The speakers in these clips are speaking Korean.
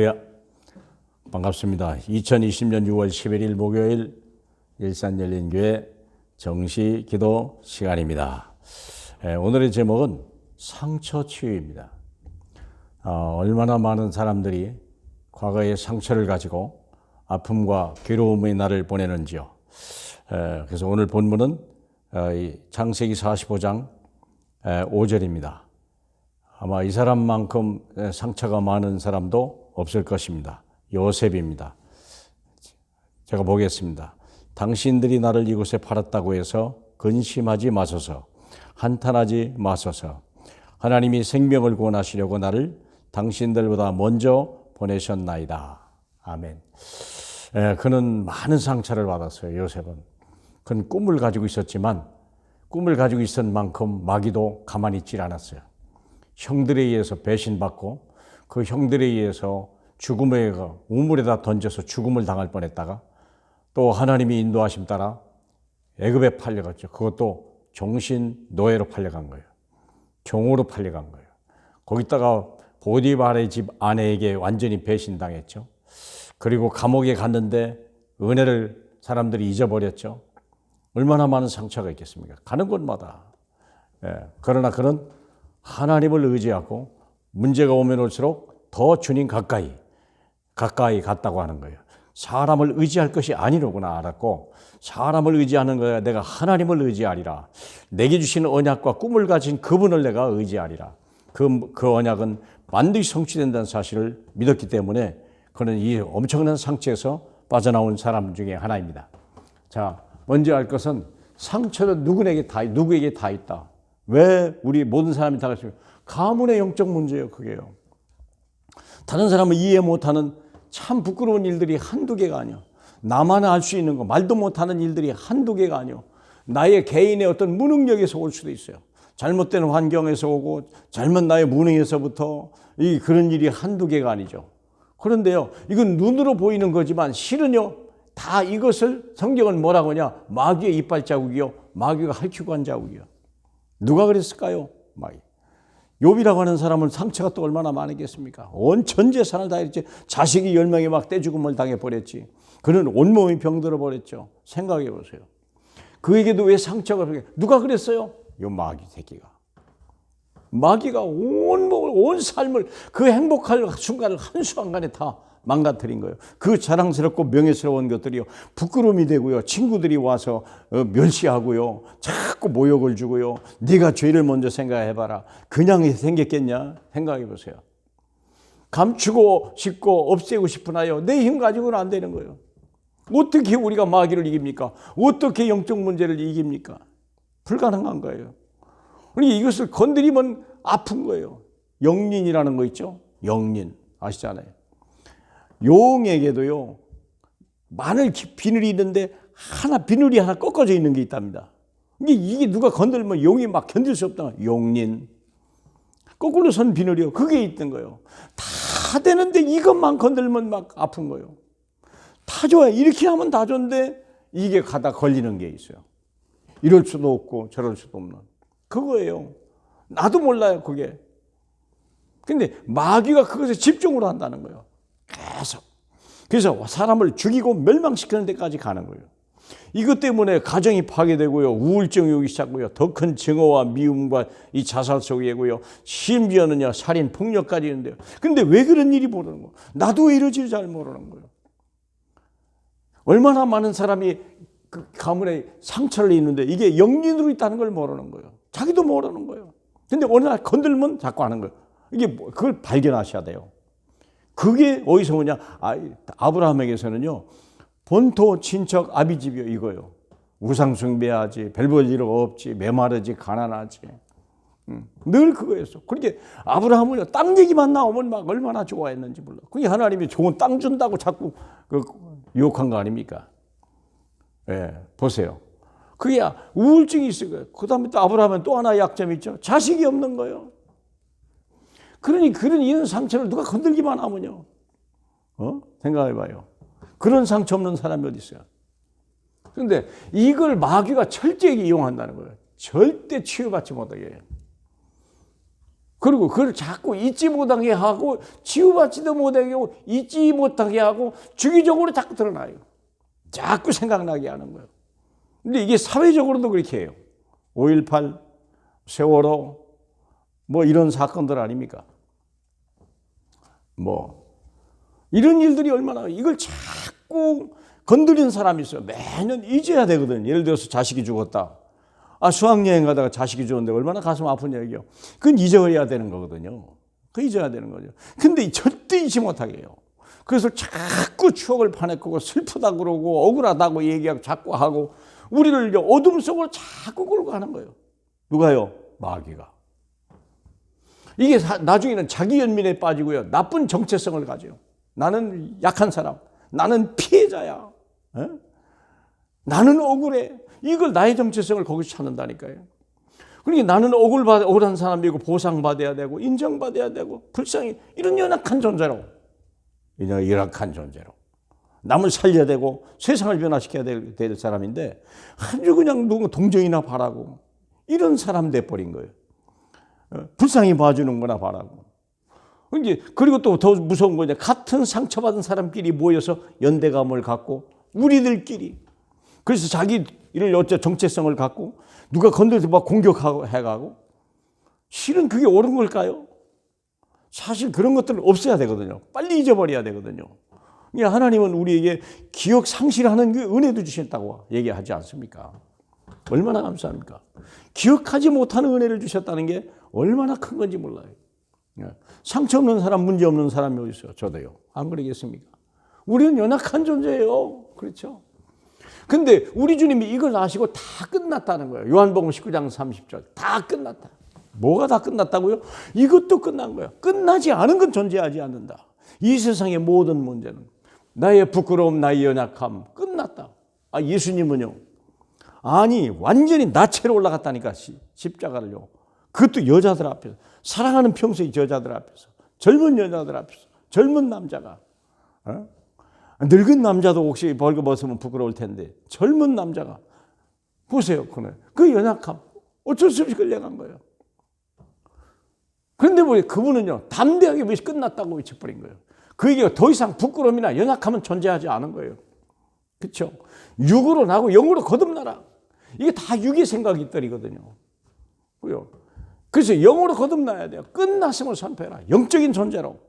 할렐루야. 반갑습니다. 2020년 6월 11일 목요일 일산열린교회 정시 기도 시간입니다. 오늘의 제목은 상처 치유입니다. 얼마나 많은 사람들이 과거의 상처를 가지고 아픔과 괴로움의 날을 보내는지요. 그래서 오늘 본문은 창세기 45장 5절입니다. 아마 이 사람만큼 상처가 많은 사람도 없을 것입니다. 요셉입니다. 제가 보겠습니다. 당신들이 나를 이곳에 팔았다고 해서 근심하지 마소서, 한탄하지 마소서. 하나님이 생명을 구원하시려고 나를 당신들보다 먼저 보내셨나이다. 아멘. 그는 많은 상처를 받았어요. 요셉은. 그는 꿈을 가지고 있었지만 꿈을 가지고 있었던 만큼 마귀도 가만히 있질 않았어요. 형들에 의해서 배신받고 그 형들에 의해서 죽음의 우물에다 던져서 죽음을 당할 뻔했다가 또 하나님이 인도하심 따라 애굽에 팔려갔죠. 그것도 종신 노예로 팔려간 거예요. 종으로 팔려간 거예요. 거기다가 보디발의 집 아내에게 완전히 배신당했죠. 그리고 감옥에 갔는데 은혜를 사람들이 잊어버렸죠. 얼마나 많은 상처가 있겠습니까? 가는 곳마다. 그러나 그는 하나님을 의지하고 문제가 오면 올수록 더 주님 가까이 갔다고 하는 거예요. 사람을 의지할 것이 아니로구나 알았고, 사람을 의지하는 거야. 내가 하나님을 의지하리라. 내게 주시는 언약과 꿈을 가진 그분을 내가 의지하리라. 그 언약은 반드시 성취된다는 사실을 믿었기 때문에 그는 이 엄청난 상처에서 빠져나온 사람 중에 하나입니다. 자, 먼저 알 것은 상처는 누구에게 다 있다. 왜 우리 모든 사람이 다 같습니까? 가문의 영적 문제예요. 그게요. 다른 사람은 이해 못하는 참 부끄러운 일들이 한두 개가 아니야. 나만 알 수 있는 거, 말도 못하는 일들이 한두 개가 아니야. 나의 개인의 어떤 무능력에서 올 수도 있어요. 잘못된 환경에서 오고 잘못 나의 무능에서부터 그런 일이 한두 개가 아니죠. 그런데요, 이건 눈으로 보이는 거지만 실은요, 다 이것을 성경은 뭐라고 하냐? 마귀의 이빨 자국이요, 마귀가 핥히고 한 자국이요. 누가 그랬을까요? 마귀. 욥이라고 하는 사람은 상처가 또 얼마나 많았겠습니까? 온 전 재산을 다 했지. 자식이 10명이 막 떼죽음을 당해버렸지. 그는 온몸이 병들어 버렸죠. 생각해 보세요. 그에게도 왜 상처가 누가 그랬어요? 요 마귀 새끼가. 마귀가 온 삶을 그 행복할 순간을 한순간에 다 망가뜨린 거예요. 그 자랑스럽고 명예스러운 것들이요, 부끄러움이 되고요, 친구들이 와서 멸시하고요, 자꾸 모욕을 주고요. 네가 죄를 먼저 생각해봐라. 그냥 생겼겠냐? 생각해 보세요. 감추고 싶고 없애고 싶으나요? 내 힘 가지고는 안 되는 거예요. 어떻게 우리가 마귀를 이깁니까? 어떻게 영적 문제를 이깁니까? 불가능한 거예요. 그러니까 이것을 건드리면 아픈 거예요. 영린이라는 거 있죠? 영린 아시잖아요. 용에게도요, 마늘 비늘이 있는데 비늘이 하나 꺾어져 있는 게 있답니다. 이게 누가 건들면 용이 막 견딜 수 없다. 용린. 거꾸로 선 비늘이요. 그게 있던 거예요. 다 되는데 이것만 건들면 막 아픈 거예요. 다 좋아요. 이렇게 하면 다 좋은데 이게 가다 걸리는 게 있어요. 이럴 수도 없고 저럴 수도 없는. 그거예요. 나도 몰라요, 그게. 근데 마귀가 그것에 집중을 한다는 거예요. 계속. 그래서 사람을 죽이고 멸망시키는 데까지 가는 거예요. 이것 때문에 가정이 파괴되고요, 우울증이 오기 시작하고요, 더 큰 증오와 미움과 이 자살 속이고요, 심지어는요 살인 폭력까지 있는데요. 근데 왜 그런 일이 모르는 거예요? 나도 왜 이러지 잘 모르는 거예요. 얼마나 많은 사람이 그 가문에 상처를 입는데 이게 영린으로 있다는 걸 모르는 거예요. 자기도 모르는 거예요. 근데 어느 날 건들면 자꾸 하는 거예요. 이게 그걸 발견하셔야 돼요. 그게 어디서 오냐? 아브라함에게서는요, 본토 친척 아비집이요, 이거요. 우상숭배하지, 별 볼 일 없지, 메마르지, 가난하지. 늘 그거였어. 그렇게 아브라함은요, 땅 얘기만 나오면 막 얼마나 좋아했는지 몰라. 그게 하나님이 좋은 땅 준다고 자꾸 유혹한 거 아닙니까? 예, 보세요. 그게 우울증이 있을 거예요. 그 다음에 또 아브라함은 또 하나 약점이 있죠. 자식이 없는 거예요. 그러니 이런 상처를 누가 건들기만 하면요. 생각해봐요. 그런 상처 없는 사람이 어디 있어요? 그런데 이걸 마귀가 철저히 이용한다는 거예요. 절대 치유받지 못하게. 그리고 그걸 자꾸 잊지 못하게 하고 치유받지도 못하게 하고 잊지 못하게 하고 주기적으로 자꾸 드러나요. 자꾸 생각나게 하는 거예요. 근데 이게 사회적으로도 그렇게 해요. 5.18, 세월호 뭐 이런 사건들 아닙니까? 뭐 이런 일들이 얼마나 이걸 자꾸 건드리는 사람이 있어요. 매년 잊어야 되거든요. 예를 들어서 자식이 죽었다. 수학여행 가다가 자식이 죽었는데 얼마나 가슴 아픈 얘기예요. 그건 잊어야 되는 거거든요. 그 잊어야 되는 거죠. 근데 절대 잊지 못하게 해요. 그래서 자꾸 추억을 파내고 슬프다 그러고 억울하다고 얘기하고 자꾸 하고 우리를 어둠 속으로 자꾸 끌고 가는 거예요. 누가요? 마귀가. 이게 나중에는 자기 연민에 빠지고요. 나쁜 정체성을 가져요. 나는 약한 사람. 나는 피해자야. 에? 나는 억울해. 이걸 나의 정체성을 거기서 찾는다니까요. 그러니까 나는 억울한 사람이고 보상받아야 되고 인정받아야 되고 불쌍히 이런 연약한 존재로 열악한 존재로 남을 살려야 되고 세상을 변화시켜야 될 사람인데 아주 그냥 누군가 동정이나 바라고 이런 사람 돼버린 거예요. 불쌍히 봐주는 거나 바라고. 그리고 또 더 무서운 거냐. 같은 상처받은 사람끼리 모여서 연대감을 갖고 우리들끼리 그래서 자기를 정체성을 갖고 누가 건들서 막 공격하고 해가고 실은 그게 옳은 걸까요? 사실 그런 것들은 없어야 되거든요. 빨리 잊어버려야 되거든요. 하나님은 우리에게 기억 상실하는 그 은혜도 주셨다고 얘기하지 않습니까? 얼마나 감사합니까? 기억하지 못하는 은혜를 주셨다는 게 얼마나 큰 건지 몰라요. 상처 없는 사람, 문제 없는 사람이 어디 있어요? 저도요. 안 그러겠습니까? 우리는 연약한 존재예요. 그렇죠? 근데 우리 주님이 이걸 아시고 다 끝났다는 거예요. 요한복음 19장 30절. 다 끝났다. 뭐가 다 끝났다고요? 이것도 끝난 거예요. 끝나지 않은 건 존재하지 않는다. 이 세상의 모든 문제는 나의 부끄러움, 나의 연약함 끝났다. 예수님은요. 아니 완전히 나체로 올라갔다니까 십자가를요. 그것도 여자들 앞에서 사랑하는 평소의 여자들 앞에서 젊은 여자들 앞에서 젊은 남자가 늙은 남자도 혹시 벌거 벗으면 부끄러울 텐데 젊은 남자가 보세요. 그 연약함 어쩔 수 없이 끌려간 거예요. 그런데 뭐 그분은요 담대하게 왜 끝났다고 외쳐버린 거예요. 그에게 더 이상 부끄러움이나 연약함은 존재하지 않은 거예요. 그렇죠? 육으로 나고 영으로 거듭나라. 이게 다 육의 생각이 있더리거든요. 그래서 영으로 거듭나야 돼요. 끝났음을 선포해라. 영적인 존재로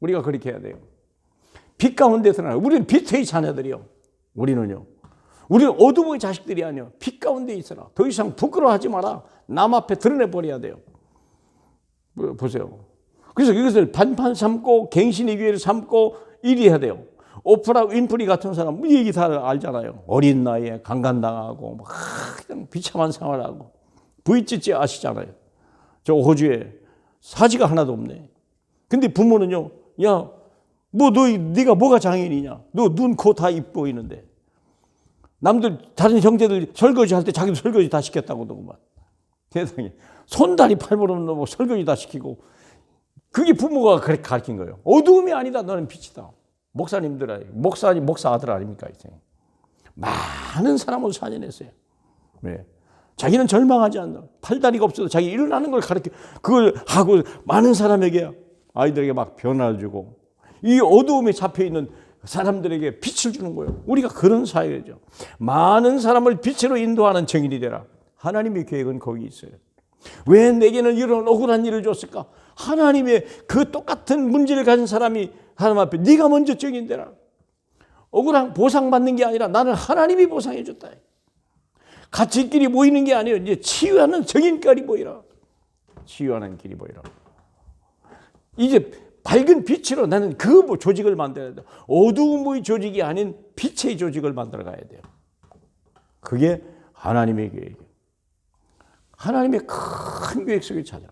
우리가 그렇게 해야 돼요. 빛 가운데 드러나. 우리는 빛의 자녀들이요. 우리는요. 우리는 어둠의 자식들이 아니요. 빛 가운데 있어라. 더 이상 부끄러워하지 마라. 남 앞에 드러내버려야 돼요. 보세요. 그래서 이것을 반판 삼고 갱신의 기회를 삼고 일해야 돼요. 오프라 윈프리 같은 사람 이 얘기 다 알잖아요. 어린 나이에 강간당하고 막 그냥 비참한 생활하고 V찌찌 아시잖아요. 저 호주에 사지가 하나도 없네. 근데 부모는요. 야, 네가 뭐가 장애인이냐? 너 눈, 코 다 입 보이는데. 남들 다른 형제들 설거지 할 때 자기도 설거지 다 시켰다고 그러고만. 세상에 손다리 팔보름 넘어 설거지 다 시키고. 그게 부모가 그렇게 가르친 거예요. 어두움이 아니다. 너는 빛이다. 목사님들, 목사 아들 아닙니까? 많은 사람을 살려냈어요. 네. 자기는 절망하지 않는다. 팔다리가 없어도 자기 일어나는 걸 가르쳐 그걸 하고 많은 사람에게 아이들에게 막 변화를 주고 이 어두움에 잡혀있는 사람들에게 빛을 주는 거예요. 우리가 그런 사회죠. 많은 사람을 빛으로 인도하는 정인이 되라. 하나님의 계획은 거기 있어요. 왜 내게는 이런 억울한 일을 줬을까? 하나님의 그 똑같은 문제를 가진 사람이 하나님 앞에 네가 먼저 정인 되라. 억울한 보상받는 게 아니라 나는 하나님이 보상해 줬다. 가치끼리 모이는 게 아니에요. 이제 치유하는 정인끼리 모이라. 치유하는 길이 보이라. 이제 밝은 빛으로 나는 그 조직을 만들어야 돼요. 어두움의 조직이 아닌 빛의 조직을 만들어 가야 돼요. 그게 하나님의 계획이에요. 하나님의 큰 계획 속에 찾아.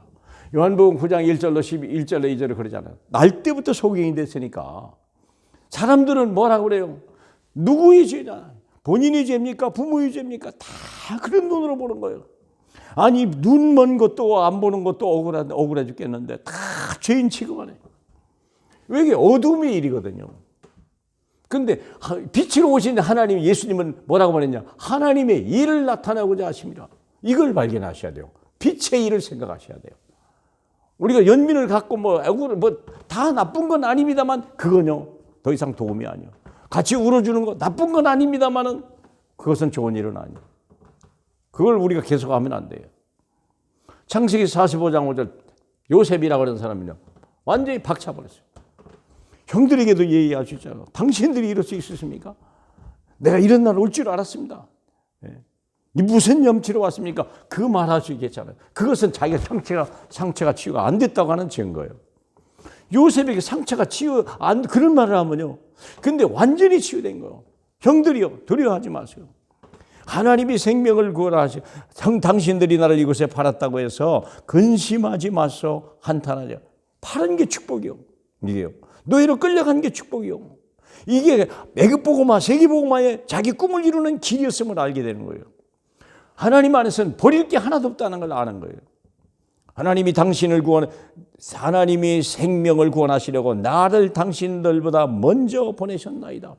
요한복음 9장 1절로 11절로 2절을 그러잖아요. 날 때부터 소경이 됐으니까 사람들은 뭐라고 그래요? 누구의 죄냐? 본인의 죄입니까? 부모의 죄입니까? 다 그런 눈으로 보는 거예요. 아니 눈 먼 것도 안 보는 것도 억울해 죽겠는데 다 죄인 취급하네. 왜 이게 어둠의 일이거든요. 그런데 빛으로 오신 하나님 예수님은 뭐라고 말했냐? 하나님의 일을 나타내고자 하십니다. 이걸 발견하셔야 돼요. 빛의 일을 생각하셔야 돼요. 우리가 연민을 갖고 다 나쁜 건 아닙니다만 그건요 더 이상 도움이 아니요. 같이 울어주는 거 나쁜 건 아닙니다만은 그것은 좋은 일은 아니에요. 그걸 우리가 계속하면 안 돼요. 창세기 45장 5절 요셉이라고 하는 사람은요 완전히 박차버렸어요. 형들에게도 얘기할 수 있잖아요. 당신들이 이럴 수 있었습니까? 내가 이런 날 올 줄 알았습니다. 이 무슨 염치로 왔습니까? 그 말할 수 있겠잖아요. 그것은 자기가 상처가 치유가 안 됐다고 하는 증거예요. 요셉에게 상처가 그런 말을 하면요. 근데 완전히 치유된 거예요. 형들이요, 두려워하지 마세요. 하나님이 생명을 구하라 하시고 당신들이 나를 이곳에 팔았다고 해서 근심하지 마소 한탄하지. 파는 게 축복이요. 이게요. 노예로 끌려간 게 축복이요. 이게 애굽보고마, 세계보고마의 자기 꿈을 이루는 길이었음을 알게 되는 거예요. 하나님 안에서는 버릴 게 하나도 없다는 걸 아는 거예요. 하나님이 하나님이 생명을 구원하시려고 나를 당신들보다 먼저 보내셨나이다.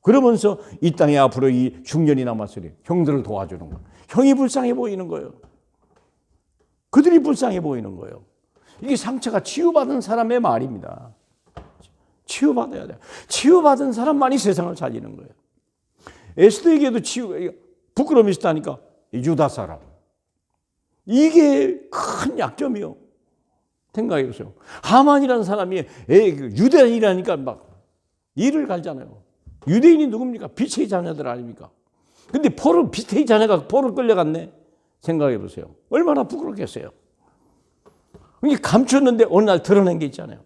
그러면서 이 땅에 앞으로 이 6년이 남았으니 형들을 도와주는 거예요. 형이 불쌍해 보이는 거예요. 그들이 불쌍해 보이는 거예요. 이게 상처가 치유받은 사람의 말입니다. 치유받아야 돼요. 치유받은 사람만이 세상을 살리는 거예요. 에스더에게도 부끄러움이 있다니까 유다 사람. 이게 큰 약점이요. 생각해 보세요. 하만이라는 사람이 유대인이라니까 막 이를 갈잖아요. 유대인이 누굽니까? 빛의 자녀들 아닙니까? 근데 빛의 자녀가 포로 끌려갔네. 생각해 보세요. 얼마나 부끄럽겠어요. 이게 감췄는데 어느 날 드러낸 게 있잖아요.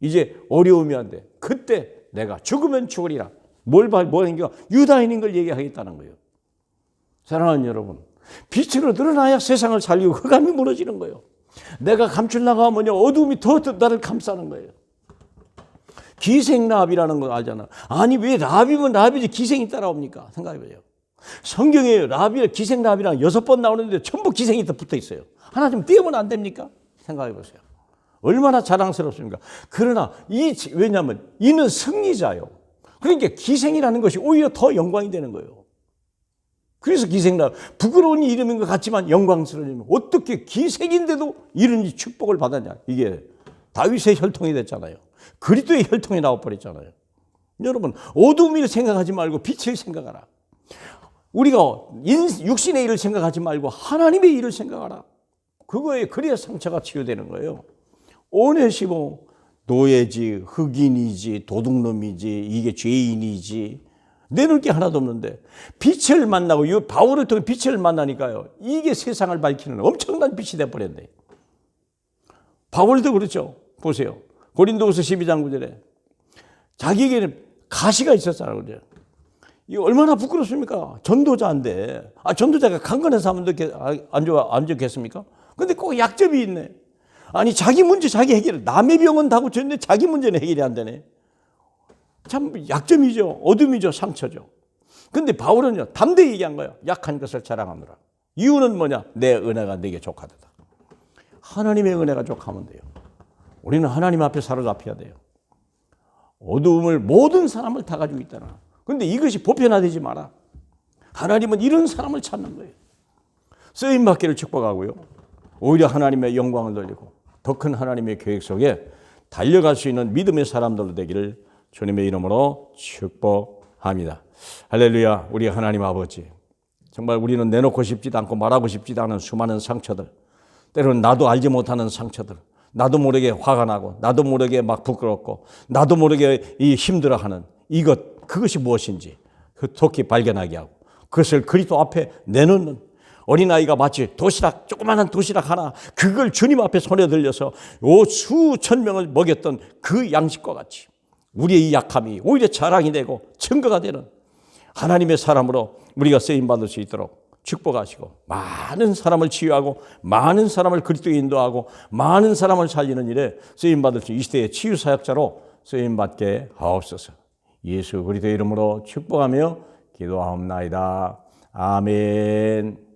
이제 어려움이 안 돼. 그때 내가 죽으면 죽으리라. 뭘 하는가? 유다인인 걸 얘기하겠다는 거예요. 사랑하는 여러분, 빛으로 드러나야 세상을 살리고 흑암이 무너지는 거예요. 내가 감추려고 하면 어두움이 더 나를 감싸는 거예요. 기생랍이라는 거 알잖아. 아니 왜 랍이면 랍이지 기생이 따라옵니까? 생각해보세요. 성경에 기생랍이랑 6번 나오는데 전부 기생이 더 붙어 있어요. 하나 좀 띄우면 안 됩니까? 생각해보세요. 얼마나 자랑스럽습니까? 그러나 왜냐하면 이는 승리자요. 그러니까 기생이라는 것이 오히려 더 영광이 되는 거예요. 그래서 기생랍, 부끄러운 이름인 것 같지만 영광스러운 이름. 어떻게 기생인데도 이런 축복을 받았냐. 이게 다윗의 혈통이 됐잖아요. 그리스도의 혈통이 나와버렸잖아요. 여러분, 어둠을 생각하지 말고 빛을 생각하라. 우리가 육신의 일을 생각하지 말고 하나님의 일을 생각하라. 그래야 상처가 치유되는 거예요. 오네시모 노예지, 흑인이지, 도둑놈이지, 이게 죄인이지, 내놓을 게 하나도 없는데 빛을 만나고 바울을 통해 빛을 만나니까요. 이게 세상을 밝히는 엄청난 빛이 돼버렸네. 바울도 그렇죠. 보세요. 고린도후서 12장 9절에 자기에게는 가시가 있었잖아요. 이 얼마나 부끄럽습니까? 전도자인데. 전도자가 강건해서 하면 안 좋겠습니까? 근데 꼭 약점이 있네. 아니 자기 문제 자기 해결. 남의 병은 다 고쳤는데 자기 문제는 해결이 안 되네. 참 약점이죠. 어둠이죠. 상처죠. 근데 바울은요 담대히 얘기한 거예요. 약한 것을 자랑하느라. 이유는 뭐냐? 내 은혜가 내게 족하다. 하나님의 은혜가 족하면 돼요. 우리는 하나님 앞에 사로잡혀야 돼요. 어두움을 모든 사람을 다 가지고 있다나. 그런데 이것이 보편화되지 마라. 하나님은 이런 사람을 찾는 거예요. 쓰임받기를 축복하고요. 오히려 하나님의 영광을 돌리고 더 큰 하나님의 계획 속에 달려갈 수 있는 믿음의 사람들로 되기를 주님의 이름으로 축복합니다. 할렐루야. 우리 하나님 아버지, 정말 우리는 내놓고 싶지도 않고 말하고 싶지도 않은 수많은 상처들, 때로는 나도 알지 못하는 상처들, 나도 모르게 화가 나고 나도 모르게 막 부끄럽고 나도 모르게 힘들어하는 그것이 무엇인지 독히 발견하게 하고 그것을 그리스도 앞에 내놓는 어린아이가 마치 조그마한 도시락 하나 그걸 주님 앞에 손에 들려서 수천 명을 먹였던 그 양식과 같이 우리의 이 약함이 오히려 자랑이 되고 증거가 되는 하나님의 사람으로 우리가 쓰임받을 수 있도록 축복하시고 많은 사람을 치유하고 많은 사람을 그리스도에 인도하고 많은 사람을 살리는 일에 쓰임받을 수 이 시대의 치유사역자로 쓰임받게 하옵소서. 예수 그리스도의 이름으로 축복하며 기도하옵나이다. 아멘.